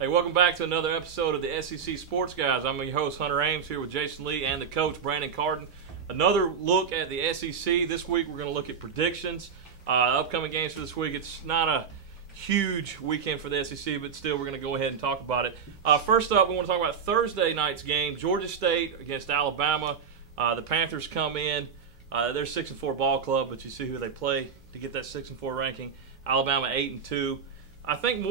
Hey, welcome back to another episode of the SEC Sports Guys. I'm your host, Hunter Ames, here with Jason Lee and the coach, Brandon Carden. Another look at the SEC. This week we're going to look at predictions. Upcoming games for this week. It's not a huge weekend for the SEC, but still we're going to go ahead and talk about it. First up, we want to talk about Thursday night's game, Georgia State against Alabama. The Panthers come in. They're 6-4 ball club, but you see who they play to get that 6-4 ranking. Alabama 8-2. I think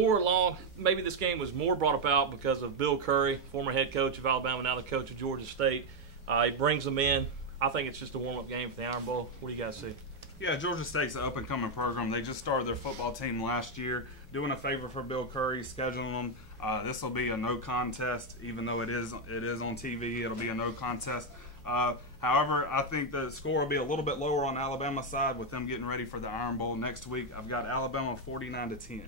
maybe this game was more brought about because of Bill Curry, former head coach of Alabama, now the coach of Georgia State. He brings them in. I think it's just a warm-up game for the Iron Bowl. What do you guys see? Yeah, Georgia State's an up-and-coming program. They just started their football team last year, doing a favor for Bill Curry, scheduling them. This will be a no contest, even though it is on TV. It'll be a no contest. However, I think the score will be a little bit lower on Alabama's side with them getting ready for the Iron Bowl next week. I've got Alabama 49-10.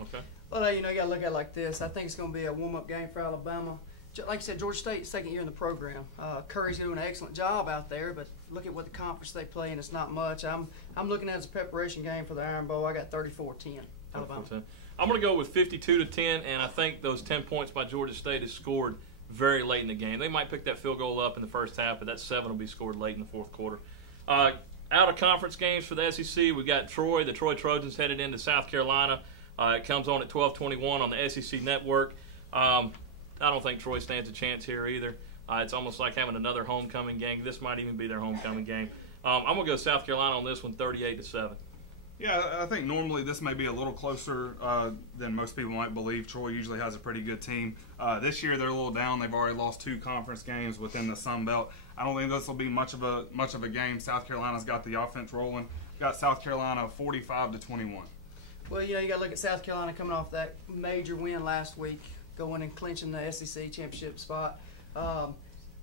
Okay. Well, you got to look at it like this. I think it's going to be a warm-up game for Alabama. Like you said, Georgia State's second year in the program. Curry's doing an excellent job out there, but look at what the conference they play, and it's not much. I'm looking at it as a preparation game for the Iron Bowl. I got 34-10, Alabama. 34-10. I'm going to go with 52-10, and I think those 10 points by Georgia State is scored very late in the game. They might pick that field goal up in the first half, but that 7 will be scored late in the fourth quarter. Out of conference games for the SEC, we got Troy. The Troy Trojans headed into South Carolina. It comes on at 12:21 on the SEC Network. I don't think Troy stands a chance here either. It's almost like having another homecoming game. This might even be their homecoming game. I'm going to go South Carolina on this one, 38-7. Yeah, I think normally this may be a little closer than most people might believe. Troy usually has a pretty good team. This year they're a little down. They've already lost 2 conference games within the Sun Belt. I don't think this will be much of a game. South Carolina's got the offense rolling. Got South Carolina 45-21. Well, you got to look at South Carolina coming off that major win last week, going and clinching the SEC championship spot.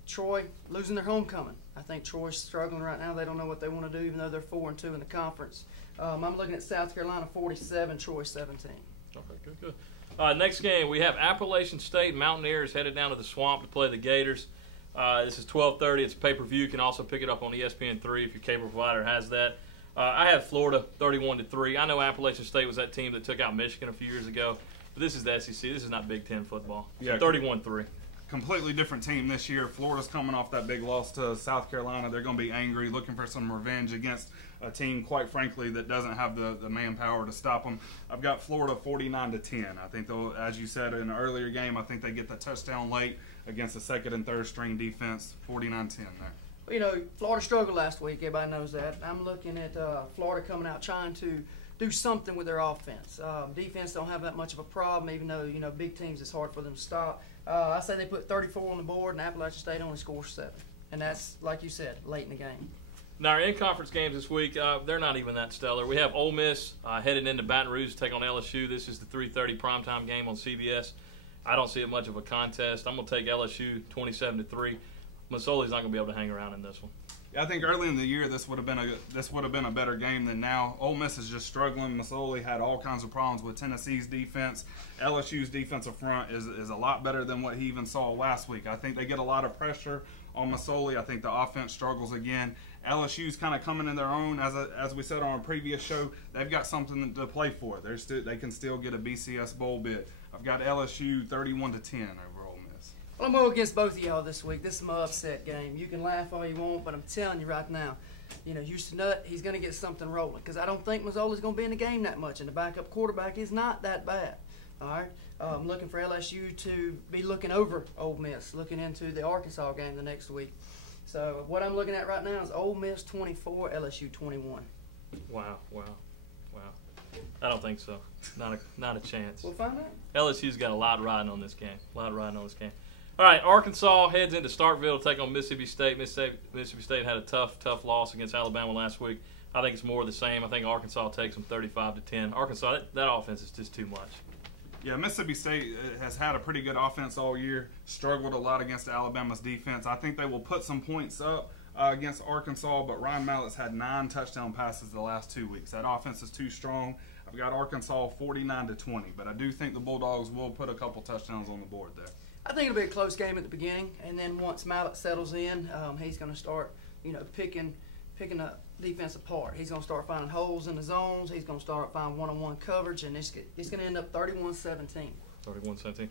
Troy losing their homecoming. I think Troy's struggling right now. They don't know what they want to do, even though they're 4-2 in the conference. I'm looking at South Carolina 47, Troy 17. Okay, good. Next game, we have Appalachian State Mountaineers headed down to the Swamp to play the Gators. This is 12:30. It's pay-per-view. You can also pick it up on ESPN3 if your cable provider has that. I have Florida 31-3. I know Appalachian State was that team that took out Michigan a few years ago, but this is the SEC. This is not Big Ten football. Yeah, 31-3. Completely different team this year. Florida's coming off that big loss to South Carolina. They're going to be angry, looking for some revenge against a team, quite frankly, that doesn't have the manpower to stop them. I've got Florida 49-10. I think they'll, as you said in an earlier game, I think they get the touchdown late against the second and third string defense. 49-10 there. Well, Florida struggled last week. Everybody knows that. I'm looking at Florida coming out trying to do something with their offense. Defense don't have that much of a problem, even though, big teams, it's hard for them to stop. I say they put 34 on the board, and Appalachian State only scores 7. And that's, like you said, late in the game. Now, our in-conference games this week, they're not even that stellar. We have Ole Miss headed into Baton Rouge to take on LSU. This is the 3:30 primetime game on CBS. I don't see it much of a contest. I'm going to take LSU 27-3. Masoli's not going to be able to hang around in this one. Yeah, I think early in the year this would have been a better game than now. Ole Miss is just struggling. Masoli had all kinds of problems with Tennessee's defense. LSU's defensive front is a lot better than what he even saw last week. I think they get a lot of pressure on Masoli. I think the offense struggles again. LSU's kind of coming in their own. As we said on a previous show, they've got something to play for. They can still get a BCS bowl bid. I've got LSU 31-10 over Ole Miss. Well, I'm going against both of y'all this week. This is my upset game. You can laugh all you want, but I'm telling you right now, Houston Nutt, he's going to get something rolling because I don't think Mazzoli's going to be in the game that much, and the backup quarterback is not that bad. All right, I'm looking for LSU to be looking over Ole Miss, looking into the Arkansas game the next week. So what I'm looking at right now is Ole Miss 24, LSU 21. Wow. I don't think so. Not a chance. We'll find out. LSU's got a lot riding on this game. All right, Arkansas heads into Starkville to take on Mississippi State. Mississippi State had a tough loss against Alabama last week. I think it's more of the same. I think Arkansas takes them 35-10. Arkansas, that offense is just too much. Yeah, Mississippi State has had a pretty good offense all year, struggled a lot against Alabama's defense. I think they will put some points up against Arkansas, but Ryan Mallett's had 9 touchdown passes the last 2 weeks. That offense is too strong. I've got Arkansas 49-20, but I do think the Bulldogs will put a couple touchdowns on the board there. I think it'll be a close game at the beginning, and then once Mallett settles in, he's going to start, picking the defense apart. He's going to start finding holes in the zones. He's going to start finding one-on-one coverage, and it's going to end up 31-17. 31-17.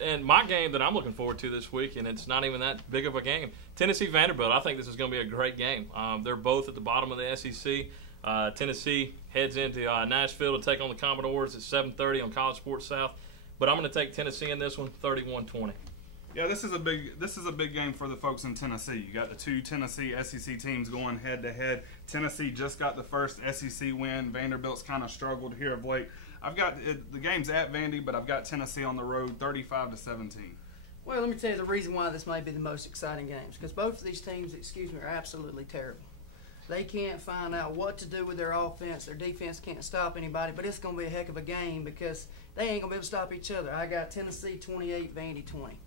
And my game that I'm looking forward to this week, and it's not even that big of a game, Tennessee-Vanderbilt. I think this is going to be a great game. They're both at the bottom of the SEC. Tennessee heads into Nashville to take on the Commodores at 7:30 on College Sports South. But I'm going to take Tennessee in this one, 31-20. Yeah, this is a big game for the folks in Tennessee. You got the two Tennessee SEC teams going head to head. Tennessee just got the first SEC win. Vanderbilt's kind of struggled here of late. I've got the game's at Vandy, but I've got Tennessee on the road, 35-17. Well, let me tell you the reason why this may be the most exciting games, because both of these teams, are absolutely terrible. They can't find out what to do with their offense. Their defense can't stop anybody, but it's going to be a heck of a game because they ain't going to be able to stop each other. I got Tennessee 28, Vandy 20.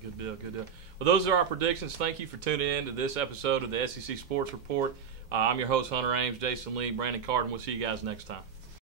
Good deal, good deal. Well, those are our predictions. Thank you for tuning in to this episode of the SEC Sports Report. I'm your host, Hunter Ames, Jason Lee, Brandon Carden. We'll see you guys next time.